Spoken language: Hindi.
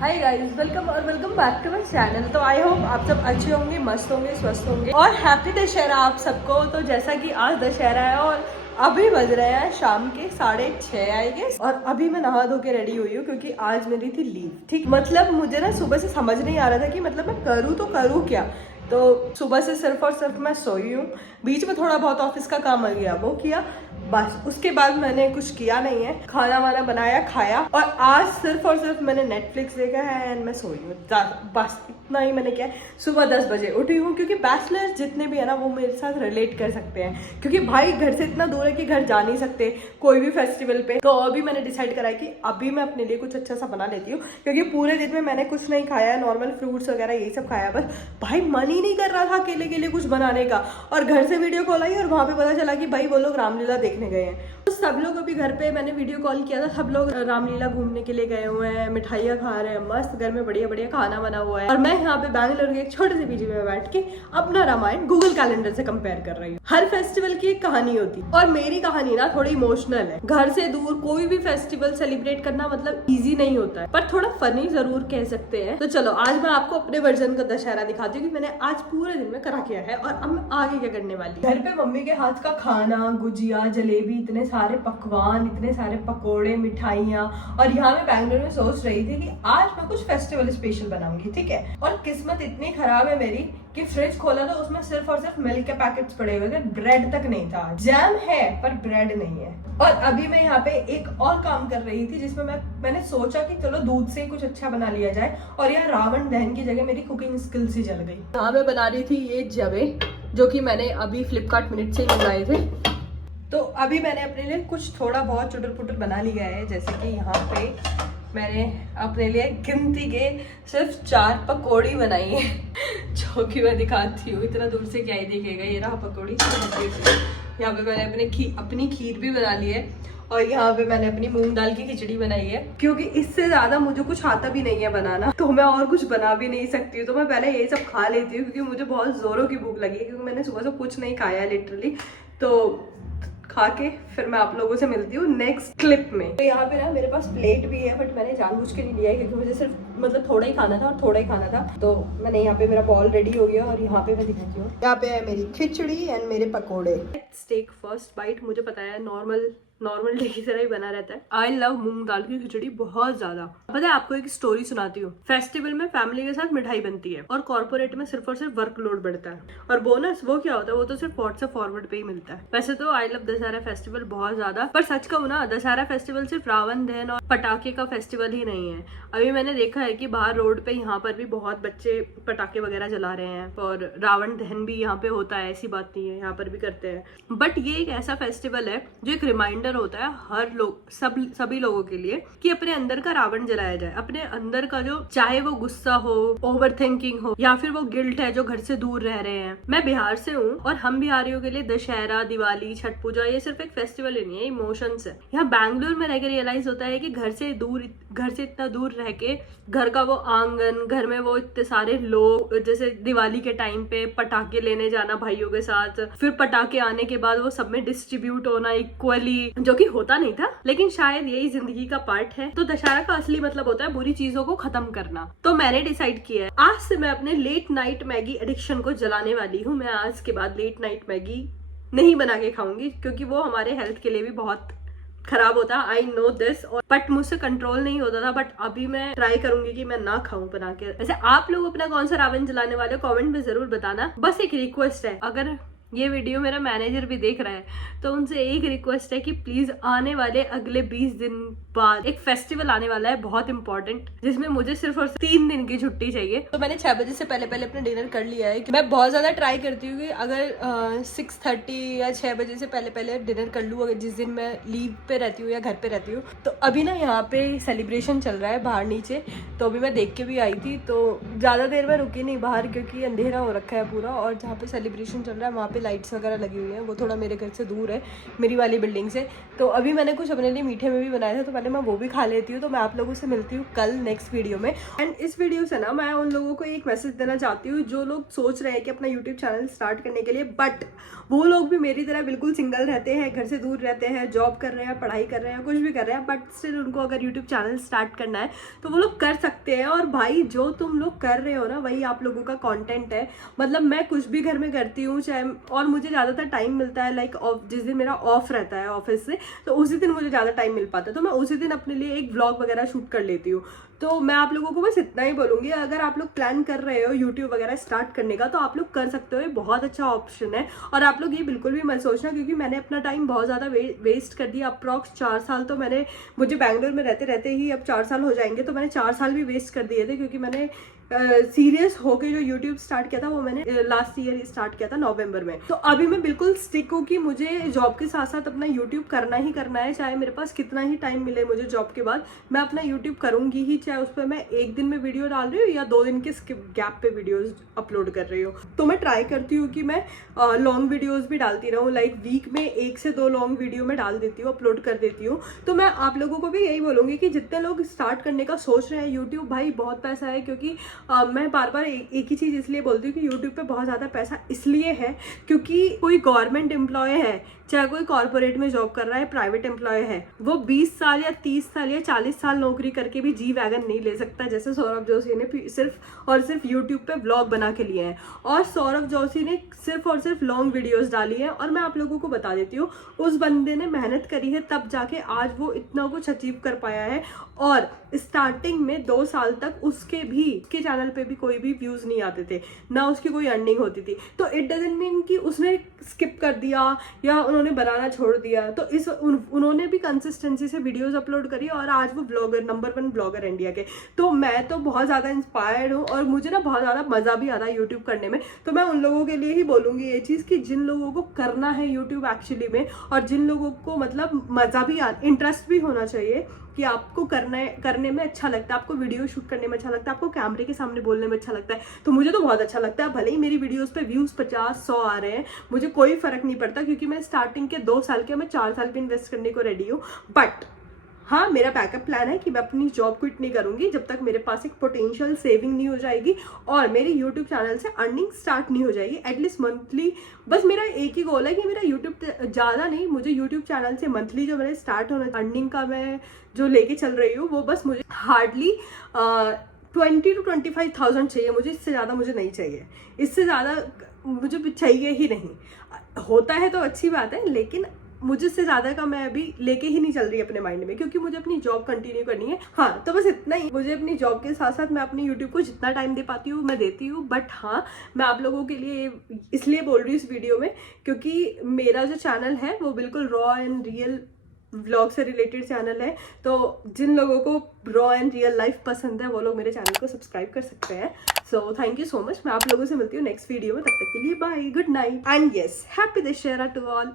Hi guys, welcome back to my channel. तो आई होप आप सब अच्छे होंगे, मस्त होंगे, स्वस्थ होंगे और हैप्पी दशहरा आप सबको। तो जैसा कि आज दशहरा है और अभी बज रहे हैं शाम के 6:30 आई गेस, और अभी मैं नहा धो के रेडी हुई हूँ क्योंकि आज मेरी थी लीव। ठीक, मतलब मुझे ना सुबह से समझ नहीं आ रहा था कि मतलब मैं करूँ तो करूँ क्या। तो सुबह से सिर्फ और सिर्फ मैं सोई हूँ। बीच में थोड़ा बहुत ऑफिस का काम आ गया, वो किया, बस। उसके बाद मैंने कुछ किया नहीं है। खाना वाना बनाया, खाया, और आज सिर्फ और सिर्फ मैंने नेटफ्लिक्स देखा है एंड मैं सोई हूँ, बस इतना ही मैंने किया। सुबह 10 बजे उठी हूँ क्योंकि बैचलर्स जितने भी है ना वो मेरे साथ रिलेट कर सकते हैं, क्योंकि भाई घर से इतना दूर है कि घर जा नहीं सकते कोई भी फेस्टिवल पे। तो अभी मैंने डिसाइड करा है कि अभी मैं अपने लिए कुछ अच्छा सा बना लेती हूँ, क्योंकि पूरे दिन में मैंने कुछ नहीं खाया, नॉर्मल फ्रूट्स वगैरह यही सब खाया। बस भाई मन ही नहीं कर रहा था अकेले के लिए कुछ बनाने का, और घर से वीडियो कॉल आई और वहाँ पे पता चला कि भाई वो लोग रामलीला देखने गए हैं। तो सब लोग अभी घर पे, मैंने वीडियो कॉल किया था, सब लोग रामलीला घूमने के लिए गए हुए हैं, मिठाइयाँ खा रहे हैं, मस्त घर में बढ़िया बढ़िया खाना बना हुआ है, और मैं यहाँ पे बैंगलोर के एक छोटे से पीजी में बैठ के अपना रामायण गूगल कैलेंडर से कंपेयर कर रही हूँ। हर फेस्टिवल की एक कहानी होती है और मेरी कहानी ना थोड़ी इमोशनल है। घर से दूर कोई भी फेस्टिवल सेलिब्रेट करना मतलब इजी नहीं होता है, पर थोड़ा फनी जरूर कह सकते हैं। तो चलो आज मैं आपको अपने वर्जन का दशहरा दिखाती हूँ कि मैंने आज पूरे दिन में करा क्या है और अब मैं आगे क्या करने वाली। घर पे मम्मी के हाथ का खाना, गुजिया, जलेबी, इतने सारे पकवान, इतने सारे पकोड़े, मिठाइयाँ, और यहाँ मैं बैंगलोर में सोच रही थी कि आज मैं कुछ फेस्टिवल स्पेशल बनाऊंगी, ठीक है। और किस्मत इतनी खराब है मेरी कि फ्रिज खोला तो उसमें सिर्फ और सिर्फ मिल्क के पैकेट्स पड़े हुए थे, ब्रेड तक नहीं था। जैम है पर ब्रेड नहीं है। और अभी मैं यहाँ पे एक और काम कर रही थी जिसमें मैंने सोचा कि चलो दूध से कुछ अच्छा बना लिया जाए, और यहाँ रावण दहन की जगह मेरी कुकिंग स्किल्स ही जल गई। यहाँ मैं बना रही थी ये जवे, जो कि मैंने अभी फ्लिपकार्ट मिनट से मंगाए थे। तो अभी मैंने अपने लिए कुछ थोड़ा बहुत चुटर पुटर बना लिया है, जैसे कि यहाँ पे मैंने अपने लिए गिनती के सिर्फ 4 पकौड़ी बनाई है जो कि मैं दिखाती हूँ। इतना दूर से क्या ही दिखेगा, ये रहा पकौड़ी। यहाँ पे मैंने अपनी खीर भी बना ली है, और यहाँ पे मैंने अपनी मूंग दाल की खिचड़ी बनाई है, क्योंकि इससे ज्यादा मुझे कुछ आता भी नहीं है बनाना, तो मैं और कुछ बना भी नहीं सकती हूँ। तो मैं पहले ये सब खा लेती हूँ क्योंकि मुझे बहुत जोरों की भूख लगी है, क्योंकि मैंने सुबह से कुछ नहीं खाया है लिटरली। तो खा के फिर मैं आप लोगों से मिलती हूँ नेक्स्ट क्लिप में। तो यहाँ पे ना मेरे पास प्लेट भी है, बट मैंने जानबूझ के नहीं लिया है क्योंकि मुझे सिर्फ मतलब थोड़ा ही खाना था और थोड़ा ही खाना था। तो मैंने यहाँ पे, मेरा बॉल रेडी हो गया, और यहाँ पे मैं दिखाती हूँ, यहाँ पे है मेरी खिचड़ी एंड मेरे पकोड़े। Let's take first bite. मुझे पता है नॉर्मल डे की तरह ही बना रहता है। आई लव मूंग दाल की खिचड़ी बहुत ज्यादा। पता है आपको एक स्टोरी सुनाती हूँ। फेस्टिवल में फैमिली के साथ मिठाई बनती है और कॉर्पोरेट में सिर्फ और सिर्फ वर्कलोड बढ़ता है, और बोनस वो क्या होता है, वो तो सिर्फ व्हाट्सएप फॉरवर्ड पे ही मिलता है। वैसे तो आई लव दशहरा फेस्टिवल बहुत ज्यादा, पर सच कहूँ ना, दशहरा फेस्टिवल सिर्फ रावण दहन और पटाखे का फेस्टिवल ही नहीं है। अभी मैंने देखा है कि बाहर रोड पे यहाँ पर भी बहुत बच्चे पटाखे वगैरह जला रहे हैं, और रावण दहन भी यहाँ पे होता है, ऐसी बात नहीं है, यहाँ पर भी करते हैं। बट ये एक ऐसा फेस्टिवल है जो एक रिमाइंडर होता है हर लोग, सभी लोगों के लिए, कि अपने अंदर का रावण जलाया जाए। अपने अंदर का जो, चाहे वो गुस्सा हो, ओवर थिंकिंग हो, या फिर वो गिल्ट है जो घर से दूर रह रहे हैं। मैं बिहार से हूँ और हम बिहारियों के लिए दशहरा, दिवाली, छठ पूजा ये सिर्फ एक फेस्टिवल ही नहीं है, इमोशंस है। यहाँ बैंगलोर में रहकर रियलाइज होता है कि घर से इतना दूर रह के घर का वो आंगन, घर में वो इतने सारे लोग, जैसे दिवाली के टाइम पे पटाखे लेने जाना भाइयों के साथ, फिर पटाखे आने के बाद वो सब में डिस्ट्रीब्यूट होना इक्वली, जो कि होता नहीं था, लेकिन शायद यही जिंदगी का पार्ट है। तो दशहरा का असली मतलब होता है बुरी चीजों को खत्म करना। तो मैंने डिसाइड किया है आज से मैं अपने लेट नाइट मैगी एडिक्शन को जलाने वाली हूँ। मैं आज के बाद लेट नाइट मैगी नहीं बना के खाऊंगी, क्योंकि वो हमारे हेल्थ के लिए भी बहुत खराब होता है। आई नो दिस, और बट मुझसे कंट्रोल नहीं होता था। बट अभी मैं ट्राई करूंगी कि मैं ना खाऊं बना के। वैसे आप लोग अपना कौन सा रावण जलाने वाले कमेंट में जरूर बताना। बस एक रिक्वेस्ट है, अगर ये वीडियो मेरा मैनेजर भी देख रहा है तो उनसे एक रिक्वेस्ट है कि प्लीज आने वाले अगले 20 दिन बाद एक फेस्टिवल आने वाला है बहुत इंपॉर्टेंट, जिसमें मुझे सिर्फ और 3 दिन की छुट्टी चाहिए। तो मैंने 6 बजे से पहले अपना डिनर कर लिया है। मैं बहुत ज्यादा ट्राई करती हूँ कि अगर 6:30 या 6 बजे से पहले डिनर कर लूँ, अगर जिस दिन मैं लीव पे रहती हूँ या घर पे रहती हूँ। तो अभी ना यहाँ पे सेलिब्रेशन चल रहा है बाहर नीचे, तो अभी मैं देख के भी आई थी। तो ज्यादा देर में रुकी नहीं बाहर, क्योंकि अंधेरा हो रखा है पूरा, और जहाँ पे सेलिब्रेशन चल रहा है वहाँ पे पे लाइट्स वगैरह लगी हुई हैं, वो थोड़ा मेरे घर से दूर है, मेरी वाली बिल्डिंग से। तो अभी मैंने कुछ अपने लिए मीठे में भी बनाया था, तो पहले मैं वो भी खा लेती हूँ। तो मैं आप लोगों से मिलती हूँ कल नेक्स्ट वीडियो में। एंड इस वीडियो से ना मैं उन लोगों को एक मैसेज देना चाहती हूँ जो लोग सोच रहे हैं कि अपना यूट्यूब चैनल स्टार्ट करने के लिए, बट वो लोग भी मेरी तरह बिल्कुल सिंगल रहते हैं, घर से दूर रहते हैं, जॉब कर रहे हैं, पढ़ाई कर रहे हैं, कुछ भी कर रहे हैं, बट स्टिल उनको अगर यूट्यूब चैनल स्टार्ट करना है तो वो लोग कर सकते हैं। और भाई जो तुम लोग कर रहे हो ना, वही आप लोगों का कंटेंट है। मतलब मैं कुछ भी घर में करती हूँ चाहे, और मुझे ज़्यादातर टाइम मिलता है लाइक जिस दिन मेरा ऑफ रहता है ऑफिस से, तो उसी दिन मुझे ज़्यादा टाइम मिल पाता है, तो मैं उसी दिन अपने लिए एक व्लॉग वगैरह शूट कर लेती हूँ। तो मैं आप लोगों को बस इतना ही बोलूँगी, अगर आप लोग प्लान कर रहे हो यूट्यूब वगैरह स्टार्ट करने का तो आप लोग कर सकते हो, ये बहुत अच्छा ऑप्शन है। और आप लोग ये बिल्कुल भी मत सोचना, क्योंकि मैंने अपना टाइम बहुत ज़्यादा वेस्ट कर दिया। अप्रॉक्स 4 साल तो मैंने, मुझे बैंगलोर में रहते रहते ही अब 4 साल हो जाएंगे, तो मैंने 4 साल भी वेस्ट कर दिए थे, क्योंकि मैंने सीरियस होके जो यूट्यूब स्टार्ट किया था वो मैंने लास्ट ईयर स्टार्ट किया था नवंबर में। तो अभी मैं बिल्कुल स्टिक हूँ कि मुझे जॉब के साथ साथ अपना यूट्यूब करना ही करना है, चाहे मेरे पास कितना ही टाइम मिले मुझे जॉब के बाद, मैं अपना यूट्यूब करूंगी ही, चाहे उस पर मैं 1 दिन में वीडियो डाल रही हूँ या 2 दिन के गैप पे वीडियोज अपलोड कर रही हूँ। तो मैं ट्राई करती हूँ कि मैं लॉन्ग वीडियोज भी डालती रहूँ, लाइक वीक में 1 से 2 लॉन्ग वीडियो में डाल देती हूँ, अपलोड कर देती हूँ। तो मैं आप लोगों को भी यही बोलूँगी कि जितने लोग स्टार्ट करने का सोच रहे हैं, यूट्यूब भाई बहुत पैसा है, क्योंकि मैं बार बार एक ही चीज़ इसलिए बोलती हूँ कि यूट्यूब पे बहुत ज़्यादा पैसा इसलिए है क्योंकि कोई गवर्नमेंट एम्प्लॉय है, चाहे कोई कॉर्पोरेट में जॉब कर रहा है, प्राइवेट एम्प्लॉय है, वो 20 साल या 30 साल या 40 साल नौकरी करके भी जी वैगन नहीं ले सकता, जैसे सौरभ जोशी ने सिर्फ और सिर्फ यूट्यूब पे व्लॉग बना के लिए हैं। और सौरभ जोशी ने सिर्फ और सिर्फ लॉन्ग वीडियोस डाली है। और मैं आप लोगों को बता देती हूँ, उस बंदे ने मेहनत करी है, तब जाके आज वो इतना कुछ अचीव कर पाया है। और स्टार्टिंग में 2 साल तक उसके चैनल पे भी कोई भी व्यूज नहीं आते थे, ना उसकी कोई अर्निंग होती थी। तो इट डजंट मीन कि उसने स्किप कर दिया या उन्होंने बनाना छोड़ दिया। तो उन्होंने भी कंसिस्टेंसी से वीडियोस अपलोड करी और आज वो ब्लॉगर, नंबर 1 ब्लॉगर इंडिया के। तो मैं तो बहुत ज़्यादा इंस्पायर्ड हूँ और मुझे ना बहुत ज़्यादा मज़ा भी आता है यूट्यूब करने में। तो मैं उन लोगों के लिए ही बोलूँगी ये चीज़ कि जिन लोगों को करना है यूट्यूब एक्चुअली में, और जिन लोगों को मतलब मज़ा भी इंटरेस्ट भी होना चाहिए कि आपको करने में अच्छा लगता है, आपको वीडियो शूट करने में अच्छा लगता है, आपको कैमरे के सामने बोलने में अच्छा लगता है। तो मुझे तो बहुत अच्छा लगता है, भले ही मेरी वीडियोस पे व्यूज 50-100 आ रहे हैं, मुझे कोई फर्क नहीं पड़ता, क्योंकि मैं स्टार्टिंग के 2 साल के, मैं 4 साल भी इन्वेस्ट करने को रेडी हूँ। बट हाँ, मेरा बैकअप प्लान है कि मैं अपनी जॉब क्विट नहीं करूंगी जब तक मेरे पास एक पोटेंशियल सेविंग नहीं हो जाएगी और मेरी यूट्यूब चैनल से अर्निंग स्टार्ट नहीं हो जाएगी एटलीस्ट मंथली। बस मेरा एक ही गोल है कि मेरा यूट्यूब, ज़्यादा नहीं, मुझे यूट्यूब चैनल से मंथली जो मेरे स्टार्ट होना अर्निंग का मैं जो लेके चल रही हूँ, वो बस मुझे हार्डली 20 to 25,000 चाहिए मुझे, इससे ज़्यादा मुझे नहीं चाहिए, इससे ज़्यादा मुझे चाहिए ही नहीं। होता है तो अच्छी बात है, लेकिन मुझे इससे ज़्यादा का मैं अभी लेके ही नहीं चल रही अपने माइंड में, क्योंकि मुझे अपनी जॉब कंटिन्यू करनी है। हाँ, तो बस इतना ही, मुझे अपनी जॉब के साथ साथ मैं अपनी यूट्यूब को जितना टाइम दे पाती हूँ मैं देती हूँ। बट हाँ, मैं आप लोगों के लिए इसलिए बोल रही हूँ इस वीडियो में, क्योंकि मेरा जो चैनल है वो बिल्कुल रॉ एंड रियल व्लॉग से रिलेटेड चैनल है। तो जिन लोगों को रॉ एंड रियल लाइफ पसंद है वो लोग मेरे चैनल को सब्सक्राइब कर सकते हैं। So thank you so much. मैं आप लोगों से मिलती हूँ नेक्स्ट वीडियो में, तब तक के लिए bye, good night and yes, happy Dussehra to all.